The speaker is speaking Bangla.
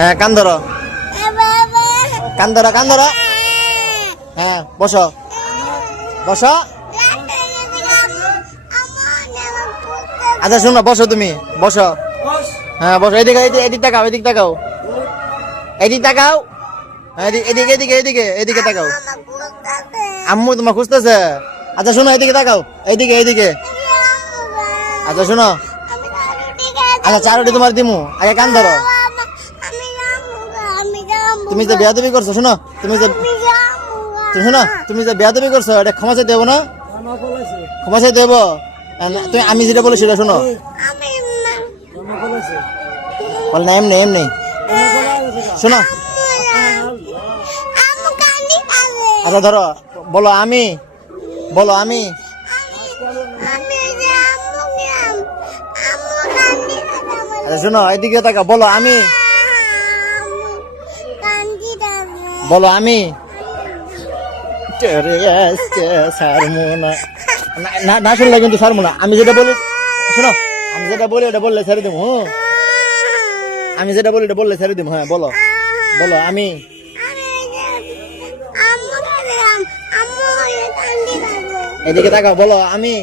হ্যাঁ কান ধরো। কান ধরো কান ধরো। হ্যাঁ বসো। বসো। আচ্ছা শোনো বসো তুমি। বসো। হ্যাঁ বসো। এদিকে এদিকে এদিক তাকাও এদিক তাকাও। এদিক তাকাও। হ্যাঁ, এদিকে এদিকে এদিকে এদিকে এদিকে তাকাও। আম্মু তোমার খুঁজতেছে। আচ্ছা শোনো এদিকে তাকাও। এইদিকে এইদিকে আচ্ছা শোনো। আচ্ছা চারোটি তোমার দিমু। আগে কান ধরো। তুমি যে বেয়াদবি করছ শোনো। তুমি যে তুমি শোনো তুমি যে বেয়াদবি করছ এটা ক্ষমা চাইতে দেবো না? ক্ষমা চাইতে দেবো তুমি আমি যেটা বলি সেটা শোনো। বল না এমনি এমনি। শোনো। আচ্ছা ধরো। বলো আমি। বলো আমি। আচ্ছা শোনো এদিকে তাকা বলো আমি। বলো আমি? না শুনলে কিন্তু ছাড়বো না আমি যেটা বলি শোনো আমি যেটা বলি ওটা বললে ছেড়ে দেবো আমি যেটা বলি ওটা বললে ছেড়ে দেবো হ্যাঁ বলো। বলো আমি? এদিকে তাকাও বলো আমি?